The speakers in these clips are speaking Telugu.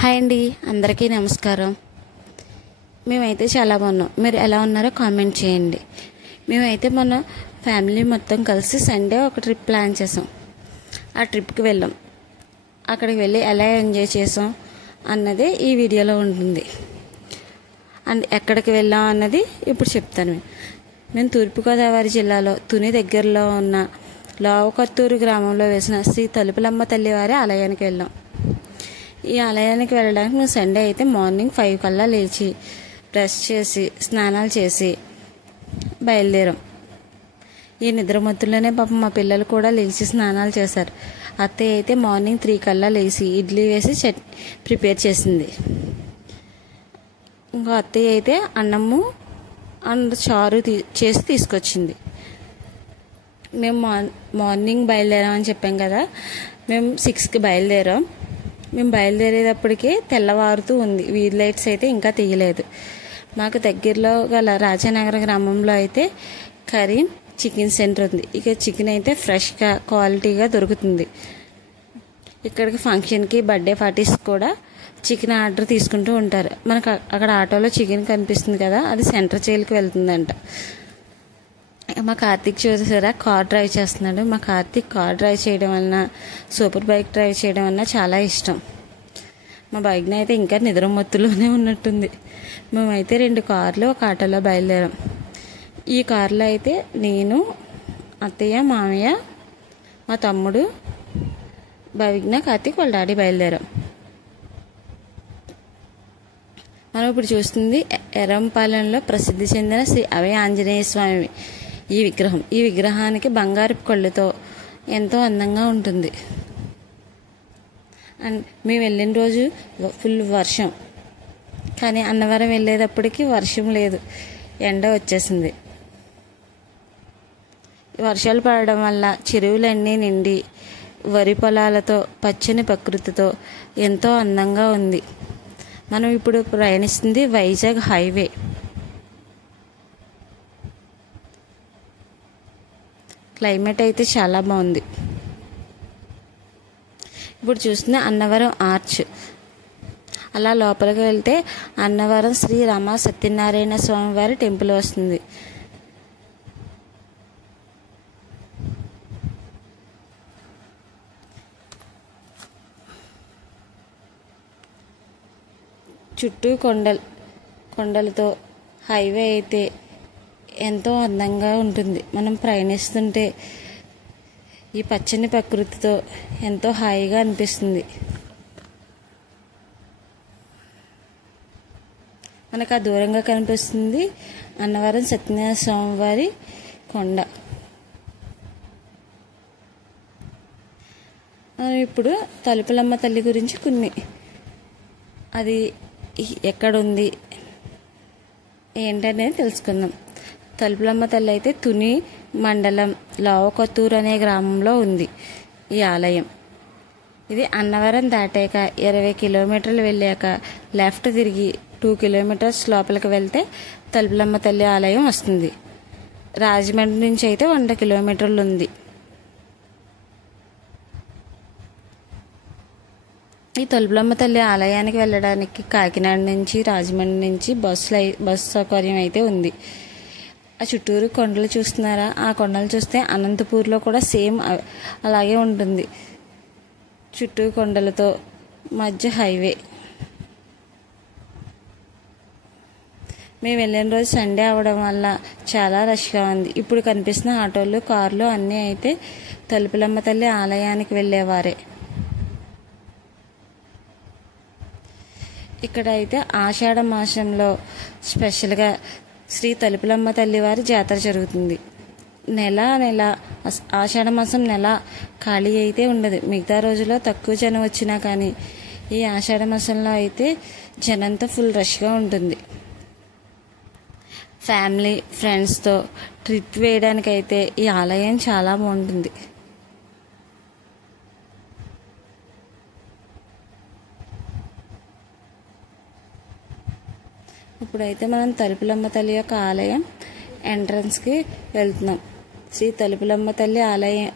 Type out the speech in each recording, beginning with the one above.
హాయ్ అండి, అందరికీ నమస్కారం. మేమైతే చాలా బాగున్నాం. మీరు ఎలా ఉన్నారో కామెంట్ చేయండి. మేమైతే మన ఫ్యామిలీ మొత్తం కలిసి సండే ఒక ట్రిప్ ప్లాన్ చేసాం. ఆ ట్రిప్కి వెళ్ళాం. అక్కడికి వెళ్ళి ఎలా ఎంజాయ్ చేసాం అన్నది ఈ వీడియోలో ఉంటుంది. అండ్ ఎక్కడికి వెళ్ళాం అన్నది ఇప్పుడు చెప్తాను. మేము తూర్పుగోదావరి జిల్లాలో తుని దగ్గరలో ఉన్న లావుకత్తూరు గ్రామంలో వేసిన శ్రీ తలుపులమ్మ తల్లివారి ఆలయానికి వెళ్ళాం. ఈ ఆలయానికి వెళ్ళడానికి మేము సండే అయితే మార్నింగ్ 5 కల్లా లేచి బ్రష్ చేసి స్నానాలు చేసి బయలుదేరాం. ఈ నిద్రమత్తులోనే పాపం మా పిల్లలు కూడా లేచి స్నానాలు చేశారు. అత్తయ్య అయితే మార్నింగ్ 3 కల్లా లేచి ఇడ్లీ వేసి ప్రిపేర్ చేసింది. ఇంకో అత్తయ్య అయితే అన్నము అండ్ చారు చేసి తీసుకొచ్చింది. మేము మార్నింగ్ బయలుదేరామని చెప్పాం కదా, మేము 6కి బయలుదేరాం. మేము బయలుదేరేటప్పటికే తెల్లవారుతూ ఉంది. వీధి లైట్స్ అయితే ఇంకా తీయలేదు. మాకు దగ్గరలో గల రాజానగర గ్రామంలో అయితే కరీం చికెన్ సెంటర్ ఉంది. ఇక చికెన్ అయితే ఫ్రెష్గా క్వాలిటీగా దొరుకుతుంది. ఇక్కడికి ఫంక్షన్కి బర్త్డే పార్టీస్ కూడా చికెన్ ఆర్డర్ తీసుకుంటూ ఉంటారు. మనకు అక్కడ ఆటోలో చికెన్ కనిపిస్తుంది కదా, అది సెంటర్ జైలుకి వెళ్తుందంట. మా కార్తీక్ చూసారా కార్ డ్రైవ్ చేస్తున్నాడు. మా కార్తీక్ కార్ డ్రైవ్ చేయడం వలన, సూపర్ బైక్ డ్రైవ్ చేయడం వలన చాలా ఇష్టం. మా బైక్ని అయితే ఇంకా నిద్రమత్తులోనే ఉన్నట్టుంది. మేమైతే 2 కార్లు ఒక ఆటోలో బయలుదేరాం. ఈ కార్లో అయితే నేను, అత్తయ్య, మామయ్య, మా తమ్ముడు, భవిజ్ఞ, కార్తీక్ వాళ్ళ డాడీ బయలుదేరాం. మనం ఇప్పుడు చూస్తుంది ఎర్రంపాలెంలో ప్రసిద్ధి చెందిన శ్రీ అభయ ఆంజనేయ స్వామి ఈ విగ్రహం. ఈ విగ్రహానికి బంగారపు కళ్ళుతో ఎంతో అందంగా ఉంటుంది. అండ్ మేము వెళ్ళిన రోజు ఫుల్ వర్షం, కానీ అన్నవరం వెళ్ళేటప్పటికి వర్షం లేదు, ఎండ వచ్చేసింది. వర్షాలు పడడం వల్ల చెరువులన్నీ నిండి వరి పొలాలతో పచ్చని ప్రకృతితో ఎంతో అందంగా ఉంది. మనం ఇప్పుడు ప్రయాణిస్తుంది వైజాగ్ హైవే. క్లైమేట్ అయితే చాలా బాగుంది. ఇప్పుడు చూస్తున్న అన్నవరం ఆర్చ్. అలా లోపలికి వెళ్తే అన్నవరం శ్రీ రామ సత్యనారాయణ స్వామి వారి టెంపుల్ వస్తుంది. చుట్టూ కొండలతో హైవే అయితే ఎంతో అందంగా ఉంటుంది. మనం ప్రయాణిస్తుంటే ఈ పచ్చని ప్రకృతితో ఎంతో హాయిగా అనిపిస్తుంది. మనకు ఆ దూరంగా కనిపిస్తుంది అన్నవరం సత్యనారాయణ స్వామి వారి కొండ. ఇప్పుడు తలుపులమ్మ తల్లి గురించి కొన్ని, అది ఎక్కడుంది ఏంటనేది తెలుసుకుందాం. తలుపులమ్మ తల్లి అయితే తుని మండలం లావుకత్తూరు అనే గ్రామంలో ఉంది ఈ ఆలయం. ఇది అన్నవరం దాటాక 20 కిలోమీటర్లు వెళ్ళాక లెఫ్ట్ తిరిగి 2 కిలోమీటర్స్ లోపలికి వెళ్తే తలుపులమ్మ తల్లి ఆలయం వస్తుంది. రాజమండ్రి నుంచి అయితే 100 కిలోమీటర్లు ఉంది. ఈ తలుపులమ్మ తల్లి ఆలయానికి వెళ్ళడానికి కాకినాడ నుంచి, రాజమండ్రి నుంచి బస్సు సౌకర్యం అయితే ఉంది. ఆ చుట్టూరు కొండలు చూస్తున్నారా, ఆ కొండలు చూస్తే అనంతపూర్లో కూడా సేమ్ అలాగే ఉంటుంది. చుట్టూ కొండలతో మధ్య హైవే. మేము వెళ్ళిన రోజు సండే అవడం వల్ల చాలా రష్గా ఉంది. ఇప్పుడు కనిపిస్తున్న ఆటోలు, కార్లు అన్నీ అయితే తలుపులమ్మ తల్లి ఆలయానికి వెళ్ళేవారే. ఇక్కడ అయితే ఆషాఢ మాసంలో స్పెషల్గా శ్రీ తలుపులమ్మ తల్లి వారి జాతర జరుగుతుంది. నెల ఆషాఢ మాసం నెల ఖాళీ అయితే ఉండదు. మిగతా రోజుల్లో తక్కువ జనం వచ్చినా కానీ ఈ ఆషాఢ మాసంలో అయితే జనంతో ఫుల్ రష్గా ఉంటుంది. ఫ్యామిలీ ఫ్రెండ్స్తో ట్రిప్ వేయడానికైతే ఈ ఆలయం చాలా బాగుంటుంది. ఇప్పుడైతే మనం తలుపులమ్మ తల్లి యొక్క ఆలయం ఎంట్రన్స్కి వెళ్తున్నాం. శ్రీ తలుపులమ్మ తల్లి ఆలయం,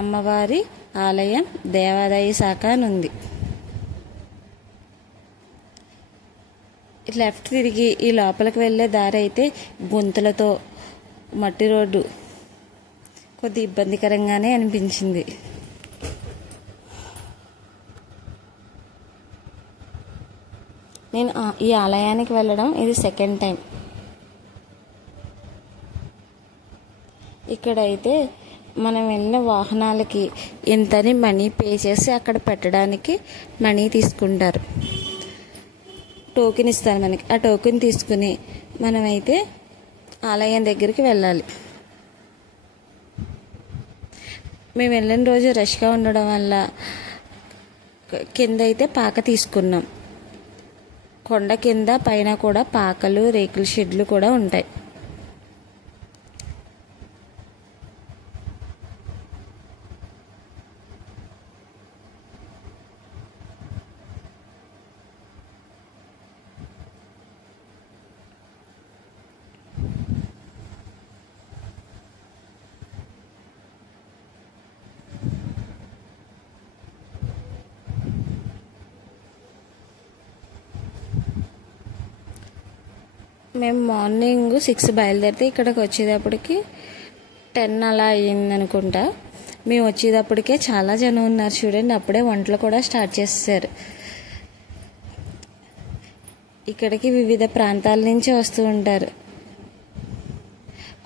అమ్మవారి ఆలయం దేవాదాయ శాఖ అని ఉంది. లెఫ్ట్ తిరిగి ఈ లోపలికి వెళ్ళే దారి అయితే గుంతలతో మట్టి రోడ్డు కొద్ది ఇబ్బందికరంగానే అనిపించింది. నేను ఈ ఆలయానికి వెళ్ళడం ఇది సెకండ్ టైం. ఇక్కడైతే మనం వెళ్ళిన వాహనాలకి ఇంతని మనీ పే చేసి అక్కడ పెట్టడానికి మనీ తీసుకుంటారు. టోకెన్ ఇస్తారు మనకి. ఆ టోకెన్ తీసుకుని మనమైతే ఆలయం దగ్గరికి వెళ్ళాలి. మేము వెళ్ళిన రోజు రష్గా ఉండడం వల్ల కింద అయితే పాక తీసుకున్నాం. కొండ కింద పైన కూడా పాకలు రేకుల షెడ్లు కూడా ఉంటాయి. మేము మార్నింగ్ 6 బయలుదేరితే ఇక్కడికి వచ్చేటప్పటికి 10 అలా అయ్యింది అనుకుంటా. మేము వచ్చేటప్పటికే చాలా జనం ఉన్నారు చూడండి. అప్పుడే వంటలు కూడా స్టార్ట్ చేసేసారు. ఇక్కడికి వివిధ ప్రాంతాల నుంచి వస్తూ ఉంటారు.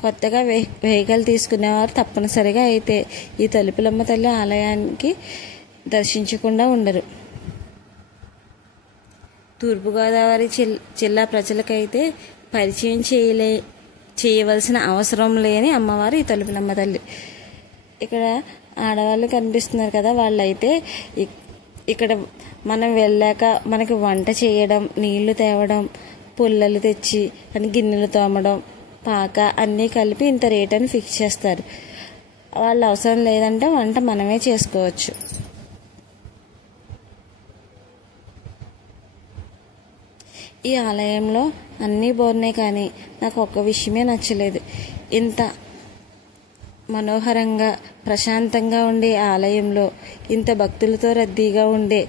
కొత్తగా వెహికల్ తీసుకునేవారు తప్పనిసరిగా అయితే ఈ తలుపులమ్మ తల్లి ఆలయానికి దర్శించకుండా ఉండరు. తూర్పుగోదావరి జిల్లా ప్రజలకైతే పరిచయం చేయవలసిన అవసరం లేని అమ్మవారు ఈ తలుపులమ్మ తల్లి. ఇక్కడ ఆడవాళ్ళు కనిపిస్తున్నారు కదా, వాళ్ళైతే ఇక్కడ మనం వెళ్ళాక మనకి వంట చేయడం, నీళ్లు తేవడం, పుల్లలు తెచ్చి అని గిన్నెలు తోమడం, పాక అన్నీ కలిపి ఇంత రేట్ అని ఫిక్స్ చేస్తారు. వాళ్ళు అవసరం లేదంటే వంట మనమే చేసుకోవచ్చు. ఈ ఆలయంలో అన్నీ బాగున్నాయి, కానీ నాకు ఒక్క విషయమే నచ్చలేదు. ఇంత మనోహరంగా ప్రశాంతంగా ఉండే ఆలయంలో, ఇంత భక్తులతో రద్దీగా ఉండే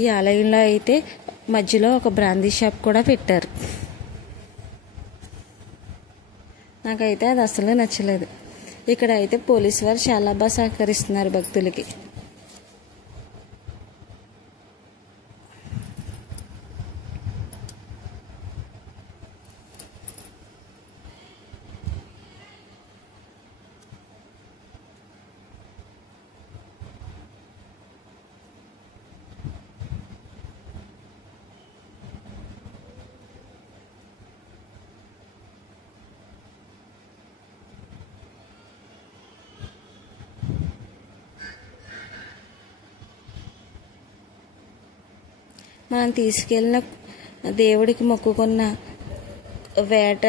ఈ ఆలయంలో అయితే మధ్యలో ఒక బ్రాందీ షాప్ కూడా పెట్టారు. నాకైతే అది అసలు నచ్చలేదు. ఇక్కడ అయితే పోలీసు వారు చాలా బాగా సహకరిస్తున్నారు భక్తులకి. మనం తీసుకెళ్ళిన దేవుడికి మొక్కుకున్న వేట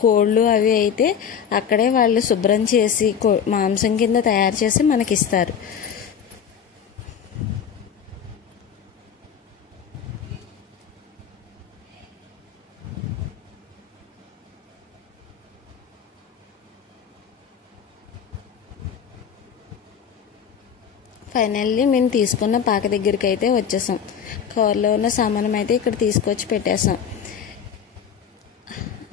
కోళ్ళు అవి అయితే అక్కడే వాళ్ళు శుభ్రం చేసి మాంసం కింద తయారు చేసి మనకిస్తారు. ఫైనల్లీ మేము తీసుకున్న పాక దగ్గరికి అయితే వచ్చేసాం. కారులో ఉన్న సామానం అయితే ఇక్కడ తీసుకొచ్చి పెట్టేసాం.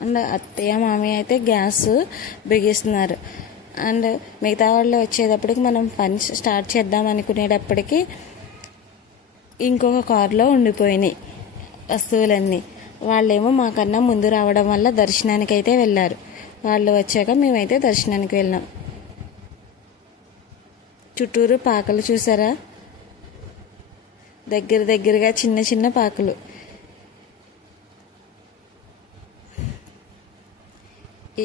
అండ్ అత్తయ్య మామయ్య అయితే గ్యాస్ బిగిస్తున్నారు. అండ్ మిగతా వాళ్ళు వచ్చేటప్పటికి మనం పని స్టార్ట్ చేద్దాం అనుకునేటప్పటికి ఇంకొక కారులో ఉండిపోయినాయి వస్తువులన్నీ. వాళ్ళేమో మాకన్నా ముందు రావడం వల్ల దర్శనానికి అయితే వెళ్ళారు. వాళ్ళు వచ్చాక మేమైతే దర్శనానికి వెళ్ళాం. చుట్టూరు పాకలు చూసారా, దగ్గరగా చిన్న చిన్న పాకలు.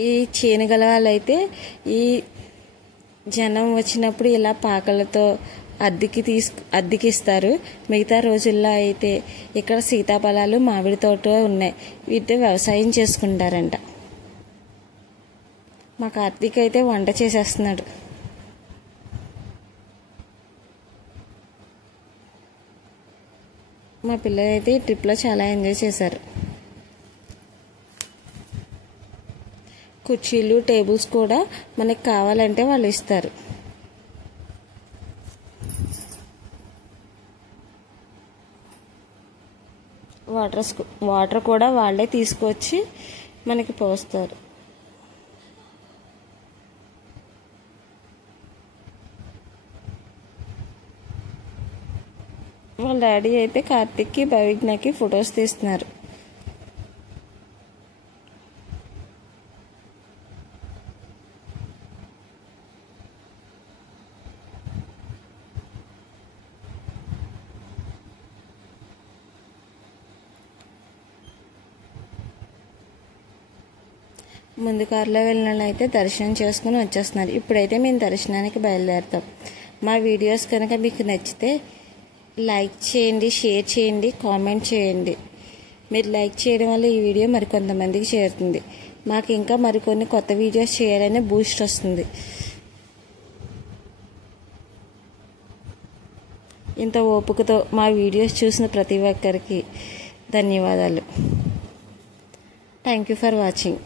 ఈ చేనుగల వాళ్ళైతే ఈ జనం వచ్చినప్పుడు ఇలా పాకలతో అద్దెకిస్తారు. మిగతా రోజుల్లో అయితే ఇక్కడ సీతాఫలాలు, మామిడి తోట ఉన్నాయి. వీటితో వ్యవసాయం చేసుకుంటారంట. మా కార్తీక్ అయితే వంట చేసేస్తున్నాడు. మా పిల్లలైతే ఈ ట్రిప్లో చాలా ఎంజాయ్ చేశారు. కుర్చీలు, టేబుల్స్ కూడా మనకి కావాలంటే వాళ్ళు ఇస్తారు. వాటర్ కూడా వాళ్ళే తీసుకొచ్చి మనకి పోస్తారు. వాళ్ళ డాడీ అయితే కార్తిక్కి భవిజ్ఞకి ఫొటోస్ తీస్తున్నారు. ముందు కారులో వెళ్ళిన వాళ్ళు అయితే దర్శనం చేసుకుని వచ్చేస్తున్నారు. ఇప్పుడైతే మేము దర్శనానికి బయలుదేరుతాం. మా వీడియోస్ కనుక మీకు నచ్చితే లైక్ చేయండి, షేర్ చేయండి, కామెంట్ చేయండి. మీరు లైక్ చేయడం వల్ల ఈ వీడియో మరికొంతమందికి చేరుతుంది. మాకు ఇంకా మరికొన్ని కొత్త వీడియోస్ చేయాలనే బూస్ట్ వస్తుంది. ఇంత ఓపికతో మా వీడియోస్ చూసిన ప్రతి ఒక్కరికి ధన్యవాదాలు. Thank you for watching.